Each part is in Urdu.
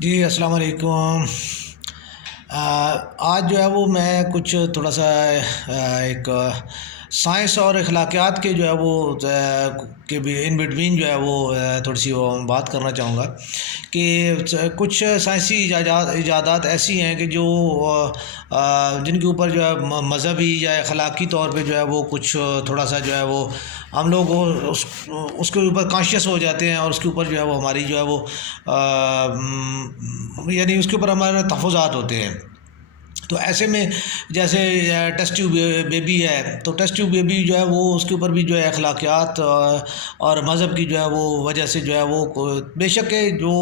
جی السلام علیکم۔ آج جو ہے وہ میں کچھ تھوڑا سا ایک سائنس اور اخلاقیات کے جو ہے وہ کے بھی ان بٹوین جو ہے وہ تھوڑی سی وہ بات کرنا چاہوں گا کہ کچھ سائنسی ایجادات ایسی ہیں کہ جو جن کے اوپر جو ہے مذہبی یا اخلاقی طور پہ جو ہے وہ کچھ تھوڑا سا جو ہے وہ ہم لوگ اس کے اوپر کانشیس ہو جاتے ہیں، اور اس کے اوپر جو ہے وہ ہماری جو ہے وہ یعنی اس کے اوپر ہمارے تحفظات ہوتے ہیں۔ تو ایسے میں جیسے ٹیسٹ ٹیوب بیبی ہے، تو ٹیسٹ ٹیوب بیبی جو ہے وہ اس کے اوپر بھی جو ہے اخلاقیات اور مذہب کی جو ہے وہ وجہ سے جو ہے وہ بے شک ہے جو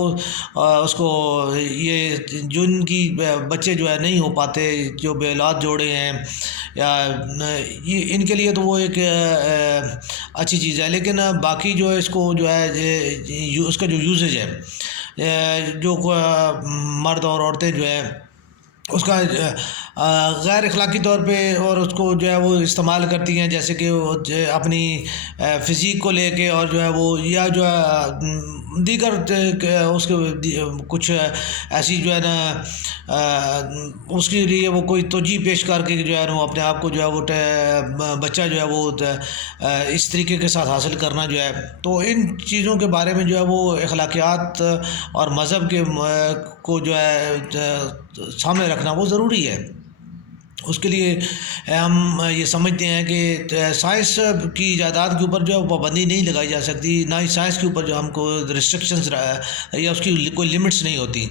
اس کو یہ جن کی بچے جو ہے نہیں ہو پاتے، جو بے اولاد جوڑے ہیں یا یہ ان کے لیے تو وہ ایک اچھی چیز ہے، لیکن باقی جو ہے اس کو جو ہے اس کا جو یوزیج ہے، جو مرد اور عورتیں جو ہے اس کا غیر اخلاقی طور پہ اور اس کو جو ہے وہ استعمال کرتی ہیں، جیسے کہ وہ اپنی فزیک کو لے کے، اور جو ہے وہ یا جو ہے دیگر اس کے کچھ ایسی جو ہے نا اس کے لیے وہ کوئی توجہ پیش کر کے جو ہے نا اپنے آپ کو جو ہے وہ بچہ جو ہے وہ اس طریقے کے ساتھ حاصل کرنا جو ہے، تو ان چیزوں کے بارے میں جو ہے وہ اخلاقیات اور مذہب کے کو جو ہے سامنے رکھنا وہ ضروری ہے۔ اس کے لیے ہم یہ سمجھتے ہیں کہ سائنس کی ایجادات کے اوپر جو ہے پابندی نہیں لگائی جا سکتی، نہ ہی سائنس کے اوپر جو ہم کو ریسٹرکشنز یا اس کی کوئی لمٹس نہیں ہوتی،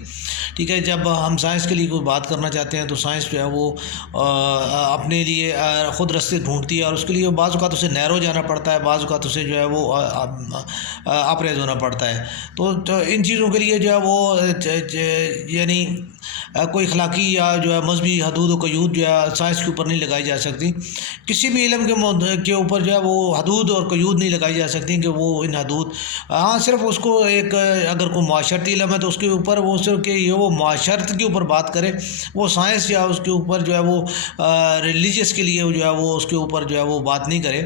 ٹھیک ہے۔ جب ہم سائنس کے لیے کوئی بات کرنا چاہتے ہیں تو سائنس جو ہے وہ اپنے لیے خود رستے ڈھونڈتی ہے، اور اس کے لیے بعض اوقات اسے نیرو جانا پڑتا ہے، بعض اوقات اسے جو ہے وہ اپریز ہونا پڑتا ہے۔ تو ان چیزوں کے لیے جو ہے وہ یعنی کوئی اخلاقی یا جو ہے مذہبی حدود و قیود جو ہے سائنس کے اوپر نہیں لگائی جا سکتی، کسی بھی علم کے اوپر جو ہے وہ حدود اور قیود نہیں لگائی جا سکتی کہ وہ ان حدود، ہاں صرف اس کو ایک اگر کوئی معاشرتی علم ہے تو اس کے اوپر وہ صرف کہ یہ وہ معاشرت کے اوپر بات کرے، وہ سائنس یا اس کے اوپر جو ہے وہ ریلیجیس کے لیے جو ہے وہ اس کے اوپر جو ہے وہ بات نہیں کرے،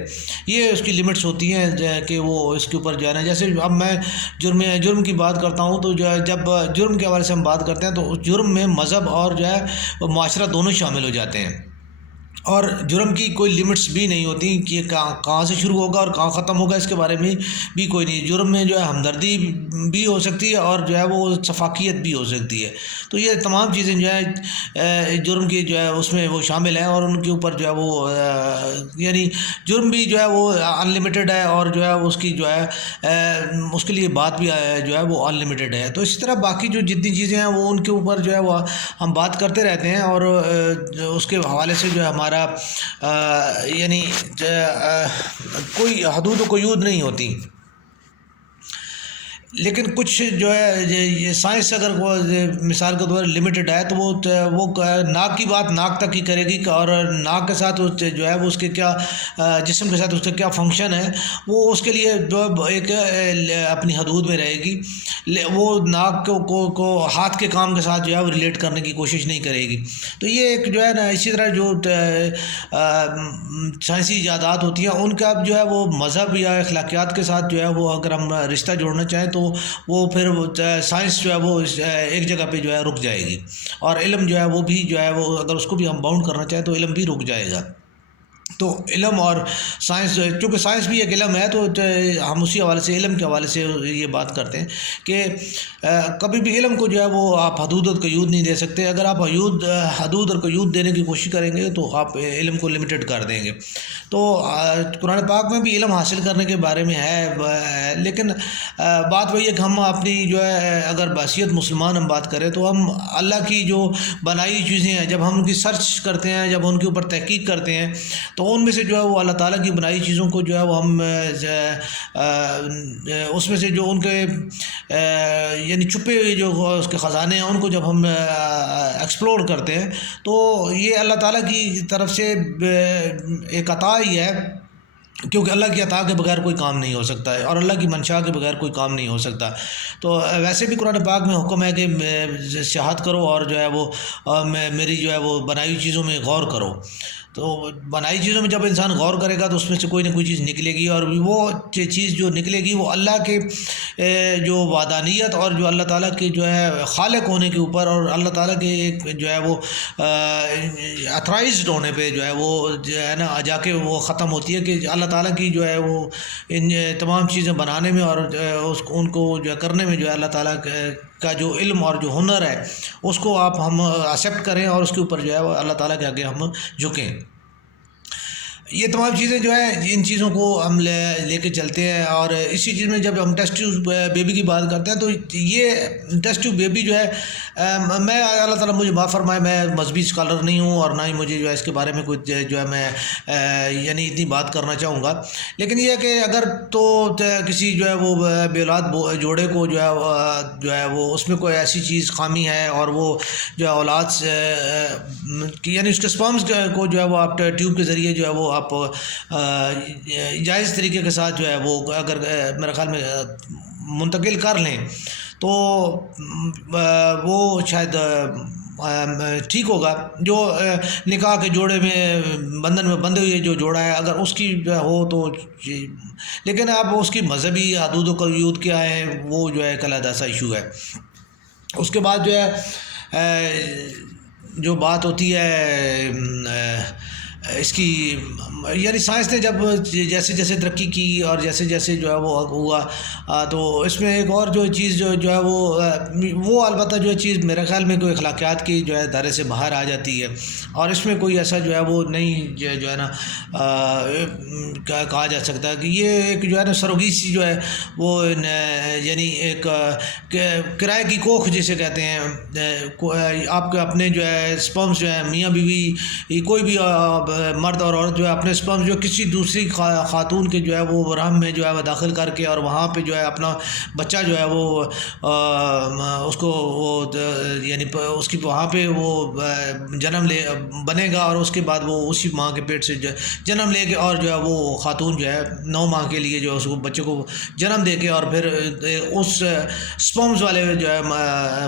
یہ اس کی لمٹس ہوتی ہیں کہ وہ اس کے اوپر جو ہے نا، جیسے اب میں جرم کی بات کرتا ہوں تو جو ہے جب جرم کے حوالے سے ہم بات کرتے ہیں تو اس جرم میں مذہب اور جو ہے معاشرہ دونوں شامل ہو جاتے ہیں، اور جرم کی کوئی لمٹس بھی نہیں ہوتی کہ یہ کہاں سے شروع ہوگا اور کہاں ختم ہوگا، اس کے بارے میں بھی کوئی نہیں۔ جرم میں جو ہے ہمدردی بھی ہو سکتی ہے اور جو ہے وہ شفافیت بھی ہو سکتی ہے، تو یہ تمام چیزیں جو ہے جرم کی جو ہے اس میں وہ شامل ہیں، اور ان کے اوپر جو ہے وہ یعنی جرم بھی جو ہے وہ ان لمیٹڈ ہے، اور جو ہے اس کی جو ہے اس کے لیے بات بھی جو ہے وہ ان لمیٹڈ ہے۔ تو اسی طرح باقی جو جتنی چیزیں ہیں وہ ان کے اوپر جو ہے وہ ہم بات کرتے رہتے ہیں، اور اس کے حوالے سے جو ہے ہمارا یعنی کوئی حدود و قیود نہیں ہوتی، لیکن کچھ جو ہے یہ سائنس اگر وہ مثال کے طور پر لمیٹڈ ہے تو وہ ناک کی بات ناک تک ہی کرے گی، اور ناک کے ساتھ جو ہے وہ اس کے کیا جسم کے ساتھ اس کا کیا فنکشن ہے وہ اس کے لیے جو ایک اپنی حدود میں رہے گی، وہ ناک کو ہاتھ کے کام کے ساتھ جو ہے وہ ریلیٹ کرنے کی کوشش نہیں کرے گی۔ تو یہ ایک جو ہے نا اسی طرح جو سائنسی ایجادات ہوتی ہیں ان کا جو ہے وہ مذہب یا اخلاقیات کے ساتھ جو ہے وہ اگر ہم رشتہ جوڑنا چاہیں تو وہ پھر سائنس جو ہے وہ ایک جگہ پہ جو ہے رک جائے گی، اور علم جو ہے وہ بھی جو ہے وہ اگر اس کو بھی ہم باؤنڈ کرنا چاہیں تو علم بھی رک جائے گا۔ تو علم اور سائنس، چونکہ سائنس بھی ایک علم ہے تو ہم اسی حوالے سے علم کے حوالے سے یہ بات کرتے ہیں کہ کبھی بھی علم کو جو ہے وہ آپ حدود اور قیود نہیں دے سکتے، اگر آپ حدود اور قیود دینے کی کوشش کریں گے تو آپ علم کو لمیٹڈ کر دیں گے۔ تو قرآن پاک میں بھی علم حاصل کرنے کے بارے میں ہے، لیکن بات وہی ہے کہ ہم اپنی جو ہے اگر بحیثیت مسلمان ہم بات کریں تو ہم اللہ کی جو بنائی چیزیں ہیں جب ہم ان کی سرچ کرتے ہیں، جب ان کے اوپر تحقیق کرتے ہیں تو ان میں سے جو ہے وہ اللہ تعالیٰ کی بنائی چیزوں کو جو ہے وہ ہم اس میں سے جو ان کے یعنی چھپے ہوئے جو اس کے خزانے ہیں ان کو جب ہم ایکسپلور کرتے ہیں تو یہ اللہ تعالیٰ کی طرف سے ایک عطا ہی ہے، کیونکہ اللہ کی عطا کے بغیر کوئی کام نہیں ہو سکتا ہے، اور اللہ کی منشا کے بغیر کوئی کام نہیں ہو سکتا۔ تو ویسے بھی قرآن پاک میں حکم ہے کہ سیاحت کرو اور جو ہے وہ میری جو ہے وہ بنائی ہوئی چیزوں میں غور کرو۔ تو بنائی چیزوں میں جب انسان غور کرے گا تو اس میں سے کوئی نہ کوئی چیز نکلے گی، اور وہ چیز جو نکلے گی وہ اللہ کے جو وحدانیت اور جو اللہ تعالیٰ کے جو ہے خالق ہونے کے اوپر، اور اللہ تعالیٰ کے ایک جو ہے وہ اتھرائزڈ ہونے پہ جو ہے وہ جو ہے نا جا کے وہ ختم ہوتی ہے کہ اللہ تعالیٰ کی جو ہے وہ ان تمام چیزیں بنانے میں اور ان کو جو ہے کرنے میں جو ہے اللہ تعالیٰ کا جو علم اور جو ہنر ہے اس کو ہم ایکسیپٹ کریں، اور اس کے اوپر جو ہے وہ اللہ تعالیٰ کے آگے ہم جھکیں۔ یہ تمام چیزیں جو ہے ان چیزوں کو ہم لے کے چلتے ہیں۔ اور اسی چیز میں جب ہم ٹیسٹ ٹیوب بیبی کی بات کرتے ہیں تو یہ ٹیسٹ ٹیوب بیبی جو ہے میں اللہ تعالیٰ مجھے معاف فرمائے، میں مذہبی اسکالر نہیں ہوں اور نہ ہی مجھے جو ہے اس کے بارے میں کچھ جو ہے میں یعنی اتنی بات کرنا چاہوں گا، لیکن یہ ہے کہ اگر تو کسی جو ہے وہ بے اولاد جوڑے کو جو ہے وہ اس میں کوئی ایسی چیز خامی ہے اور وہ جو ہے اولاد سے یعنی اس کے اسپرمز کو جو ہے وہ آپ ٹیوب کے ذریعے جو ہے وہ آپ جائز طریقے کے ساتھ جو ہے وہ اگر میرے خیال میں منتقل کر لیں تو وہ شاید ٹھیک ہوگا۔ جو نکاح کے جوڑے میں بندھن میں بندھے ہوئے جو جوڑا ہے اگر اس کی جو ہے ہو تو، لیکن اب اس کی مذہبی حدود و قیود کیا ہے وہ جو ہے ایک علیحدہ سا ایشو ہے۔ اس کے بعد جو ہے جو بات ہوتی ہے اس کی، یعنی سائنس نے جب جیسے جیسے ترقی کی اور جیسے جیسے جو ہے وہ ہوا تو اس میں ایک اور جو چیز جو ہے وہ البتہ جو چیز میرے خیال میں کوئی اخلاقیات کی جو ہے دائرے سے باہر آ جاتی ہے، اور اس میں کوئی ایسا جو ہے وہ نہیں جو ہے نا کہا جا سکتا کہ یہ ایک جو ہے نا سروگیسی جو ہے وہ یعنی ایک کرائے کی کوکھ جسے کہتے ہیں، آپ کے اپنے جو ہے اسپرمز جو ہے میاں بیوی کوئی بھی مرد اور عورت جو ہے اپنے اسپرم جو کسی دوسری خاتون کے جو ہے وہ رحم میں جو ہے وہ داخل کر کے اور وہاں پہ جو ہے اپنا بچہ جو ہے وہ اس کو وہ یعنی اس کی وہاں پہ وہ جنم بنے گا، اور اس کے بعد وہ اسی ماں کے پیٹ سے جنم لے کے اور جو ہے وہ خاتون جو ہے 9 ماہ کے لیے جو ہے اس کو بچے کو جنم دے کے اور پھر اس اسپرمز والے جو ہے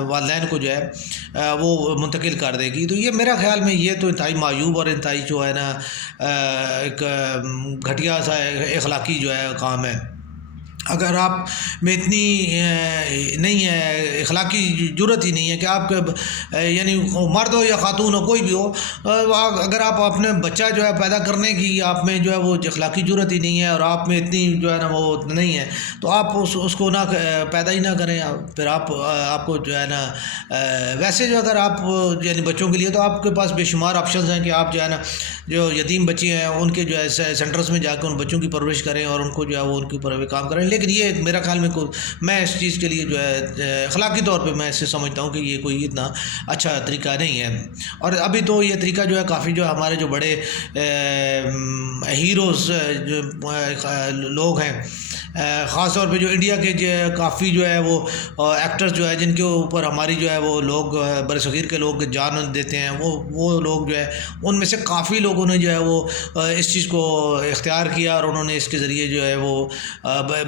والدین کو جو ہے وہ منتقل کر دے گی۔ تو یہ میرا خیال میں یہ تو انتہائی معیوب اور انتہائی جو ہے نا ایک گھٹیا سا اخلاقی جو ہے کام ہے۔ اگر آپ میں اتنی نہیں ہے اخلاقی جرت ہی نہیں ہے کہ آپ یعنی مرد ہو یا خاتون ہو کوئی بھی ہو، اگر آپ اپنے بچہ جو ہے پیدا کرنے کی آپ میں جو ہے وہ اخلاقی جرت ہی نہیں ہے اور آپ میں اتنی جو ہے نا وہ نہیں ہے تو آپ اس کو نہ پیدا ہی نہ کریں۔ پھر آپ کو جو ہے نا ویسے جو اگر آپ یعنی بچوں کے لیے تو آپ کے پاس بے شمار آپشنز ہیں کہ آپ جو ہے نا جو یتیم بچے ہیں ان کے جو ہے سینٹرز میں جا کے ان بچوں کی پرورش کریں اور ان کو جو ہے وہ ان کے اوپر کام کریں، لیکن یہ میرا خیال میں میں اس چیز کے لیے جو ہے اخلاقی طور پہ میں اسے سمجھتا ہوں کہ یہ کوئی اتنا اچھا طریقہ نہیں ہے۔ اور ابھی تو یہ طریقہ جو ہے کافی جو ہمارے جو بڑے ہیروز جو لوگ ہیں خاص طور پہ جو انڈیا کے کافی جو ہے وہ ایکٹرز جو ہے جن کے اوپر ہماری جو ہے وہ لوگ برصغیر کے لوگ جان دیتے ہیں، وہ لوگ جو ہے ان میں سے کافی لوگوں نے جو ہے وہ اس چیز کو اختیار کیا اور انہوں نے اس کے ذریعے جو ہے وہ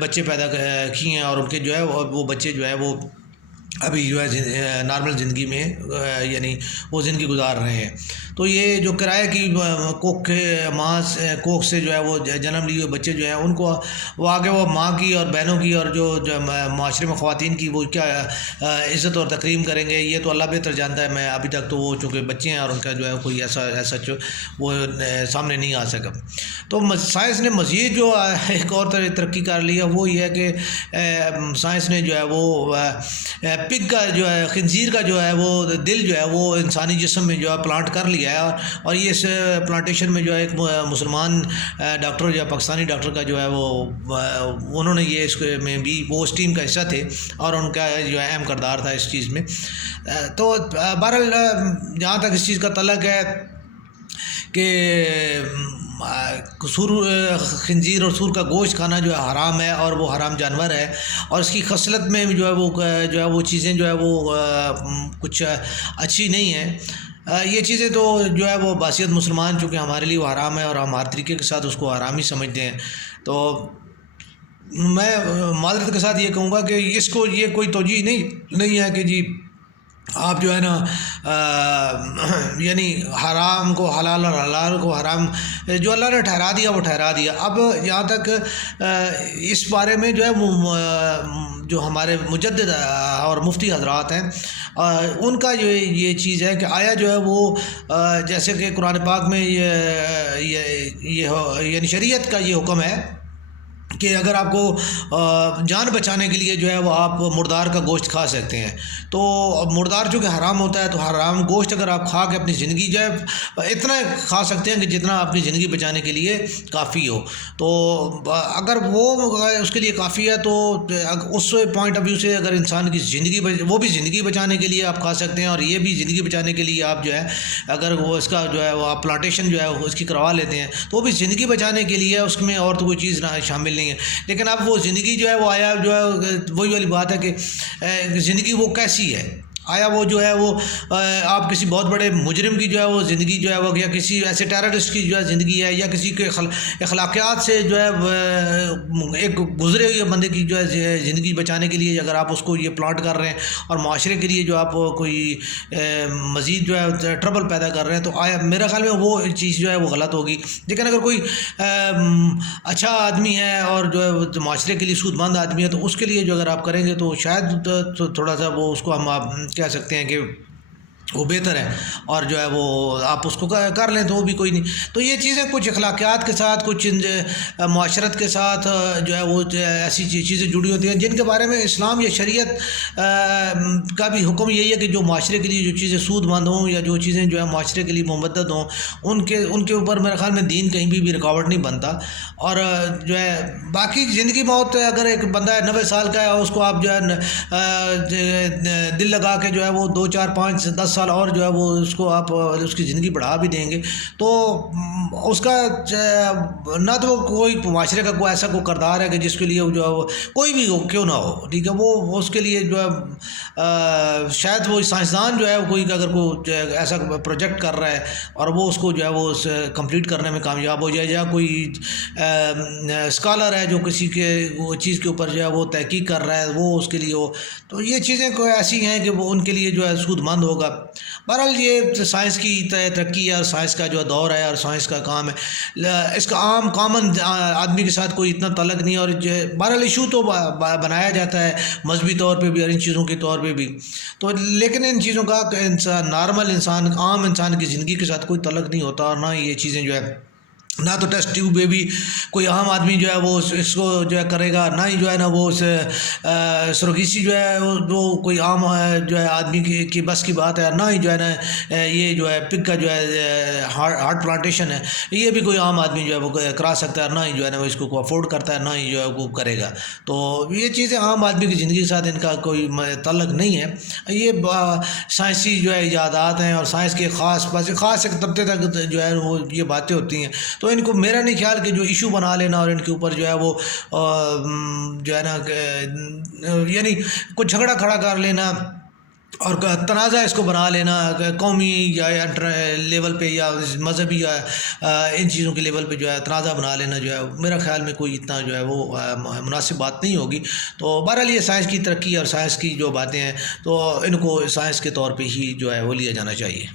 بچے پیدا کیے ہیں، اور ان کے جو ہے وہ بچے جو ہے وہ ابھی جو ہے نارمل زندگی میں یعنی وہ زندگی گزار رہے ہیں۔ تو یہ جو کرائے کی کوکھ سے جو ہے وہ جنم لیے ہوئے بچے جو ہیں ان کو وہ آگے وہ ماں کی اور بہنوں کی اور جو معاشرے میں خواتین کی وہ کیا عزت اور تکریم کریں گے یہ تو اللہ بہتر جانتا ہے۔ میں ابھی تک تو وہ چونکہ بچے ہیں اور ان کا جو ہے کوئی ایسا وہ سامنے نہیں آ سکا۔ تو سائنس نے مزید جو ایک اور ترقی کر لی ہے وہ یہ ہے کہ سائنس نے جو ہے وہ پگ کا جو ہے خنزیر کا جو ہے وہ دل جو ہے وہ انسانی جسم میں جو ہے پلانٹ کر لیا ہے، اور یہ اس پلانٹیشن میں جو ہے ایک مسلمان ڈاکٹر جو ہے پاکستانی ڈاکٹر کا جو ہے وہ انہوں نے یہ اس میں بھی وہ اس ٹیم کا حصہ تھے اور ان کا جو ہے اہم کردار تھا اس چیز میں۔ تو بہرحال جہاں تک اس چیز کا تعلق ہے کہ خنزیر اور سور کا گوشت کھانا جو ہے حرام ہے اور وہ حرام جانور ہے، اور اس کی خصلت میں جو ہے وہ چیزیں جو ہے وہ کچھ اچھی نہیں ہیں۔ یہ چیزیں تو جو ہے وہ بحیثیت مسلمان چونکہ ہمارے لیے وہ حرام ہے اور ہم ہر طریقے کے ساتھ اس کو حرام ہی سمجھتے ہیں، تو میں معذرت کے ساتھ یہ کہوں گا کہ اس کو یہ کوئی توجیہ نہیں ہے کہ جی آپ جو ہے نا یعنی حرام کو حلال اور حلال کو حرام جو اللہ نے ٹھہرا دیا وہ ٹھہرا دیا۔ اب یہاں تک اس بارے میں جو ہے جو ہمارے مجدد اور مفتی حضرات ہیں ان کا جو یہ چیز ہے کہ آیا جو ہے وہ جیسے کہ قرآن پاک میں یعنی شریعت کا یہ حکم ہے کہ اگر آپ کو جان بچانے کے لیے جو ہے وہ آپ مردار کا گوشت کھا سکتے ہیں، تو اب مردار چونکہ حرام ہوتا ہے تو حرام گوشت اگر آپ کھا کے اپنی زندگی جو ہے اتنا کھا سکتے ہیں کہ جتنا اپنی زندگی بچانے کے لیے کافی ہو، تو اگر وہ اس کے لیے کافی ہے تو اس پوائنٹ آف ویو سے اگر انسان کی زندگی وہ بھی زندگی بچانے کے لیے آپ کھا سکتے ہیں، اور یہ بھی زندگی بچانے کے لیے آپ جو ہے اگر وہ اس کا جو ہے وہ آپ پلانٹیشن جو ہے اس کی کروا لیتے ہیں تو وہ بھی زندگی بچانے کے لیے، اس میں اور تو کوئی چیز نہ شامل نہیں ہے۔ لیکن اب وہ زندگی جو ہے وہ آیا جو ہے وہی والی بات ہے کہ زندگی وہ کیسی ہے، آیا وہ جو ہے وہ آپ کسی بہت بڑے مجرم کی جو ہے وہ زندگی جو ہے وہ یا کسی ایسے ٹیررسٹ کی جو ہے زندگی ہے، یا کسی کے اخلاقیات سے جو ہے ایک گزرے ہوئے بندے کی جو ہے زندگی بچانے کے لیے اگر آپ اس کو یہ پلانٹ کر رہے ہیں اور معاشرے کے لیے جو آپ کوئی مزید جو ہے ٹربل پیدا کر رہے ہیں، تو آیا میرا خیال میں وہ چیز جو ہے وہ غلط ہوگی۔ لیکن اگر کوئی اچھا آدمی ہے اور جو ہے معاشرے کے لیے سود مند آدمی ہے تو اس کے لیے جو اگر آپ کریں گے تو شاید تھوڑا سا وہ اس کو ہم آپ کہہ سکتے ہیں کہ وہ بہتر ہے، اور جو ہے وہ آپ اس کو کر لیں تو وہ بھی کوئی نہیں۔ تو یہ چیزیں کچھ اخلاقیات کے ساتھ، کچھ معاشرت کے ساتھ جو ہے وہ ایسی چیزیں جڑی ہوتی ہیں جن کے بارے میں اسلام یا شریعت کا بھی حکم یہی ہے کہ جو معاشرے کے لیے جو چیزیں سود مند ہوں یا جو چیزیں جو ہے معاشرے کے لیے ممدد ہوں ان کے اوپر میرے خیال میں دین کہیں بھی رکاوٹ نہیں بنتا۔ اور جو ہے باقی زندگی موت اگر ایک بندہ ہے 90 سال کا ہے اور اس کو آپ جو ہے دل لگا کے جو ہے وہ 2 4 5 10 سال اور جو ہے وہ اس کو آپ اس کی زندگی بڑھا بھی دیں گے تو اس کا نہ تو کوئی معاشرے کا کوئی ایسا کوئی کردار ہے کہ جس کے لیے جو ہے وہ کوئی بھی ہو کیوں نہ ہو، ٹھیک ہے، وہ اس کے لیے جو ہے شاید وہ سائنسدان جو ہے کوئی اگر کوئی ایسا پروجیکٹ کر رہا ہے اور وہ اس کو جو ہے وہ کمپلیٹ کرنے میں کامیاب ہو جائے، یا کوئی اسکالر ہے جو کسی کے وہ چیز کے اوپر جو ہے وہ تحقیق کر رہا ہے وہ اس کے لیے ہو، تو یہ چیزیں کوئی ایسی ہیں کہ وہ ان کے لیے جو ہے سود مند ہوگا۔ بہرحال یہ سائنس کی ترقی ہے اور سائنس کا جو دور ہے اور سائنس کا کام ہے، اس کا عام کامن آدمی کے ساتھ کوئی اتنا تعلق نہیں ہے، اور بہرحال ایشو تو بنایا جاتا ہے مذہبی طور پہ بھی اور ان چیزوں کے طور پہ بھی، تو لیکن ان چیزوں کا انسان نارمل انسان عام انسان کی زندگی کے ساتھ کوئی تعلق نہیں ہوتا، اور نہ یہ چیزیں جو ہے نہ تو ٹیسٹ ٹیوب میں بھی کوئی عام آدمی جو ہے وہ اس کو جو ہے کرے گا، نہ ہی جو ہے نا وہ سروگیسی جو ہے وہ کوئی عام جو ہے آدمی کی بس کی بات ہے، نہ ہی جو ہے نا یہ جو ہے پگ کا جو ہے ہارٹ پلانٹیشن ہے یہ بھی کوئی عام آدمی جو ہے وہ کرا سکتا ہے، نہ ہی جو ہے نا وہ اس کو افورڈ کرتا ہے، نہ ہی جو ہے وہ کرے گا۔ تو یہ چیزیں عام آدمی کی زندگی کے ساتھ ان کا کوئی تعلق نہیں ہے، یہ سائنسی جو ہے ایجادات ہیں اور سائنس کے خاص ایک طبقے تک جو ہے وہ یہ باتیں ہوتی ہیں، تو ان کو میرا نہیں خیال کہ جو ایشو بنا لینا اور ان کے اوپر جو ہے وہ جو ہے نا یعنی کچھ جھگڑا کھڑا کر لینا اور تنازع اس کو بنا لینا قومی یا لیول پہ یا مذہبی یا ان چیزوں کے لیول پہ جو ہے تنازع بنا لینا جو ہے میرا خیال میں کوئی اتنا جو ہے وہ مناسب بات نہیں ہوگی۔ تو بہرحال یہ سائنس کی ترقی اور سائنس کی جو باتیں ہیں تو ان کو سائنس کے طور پہ ہی جو ہے وہ لیا جانا چاہیے۔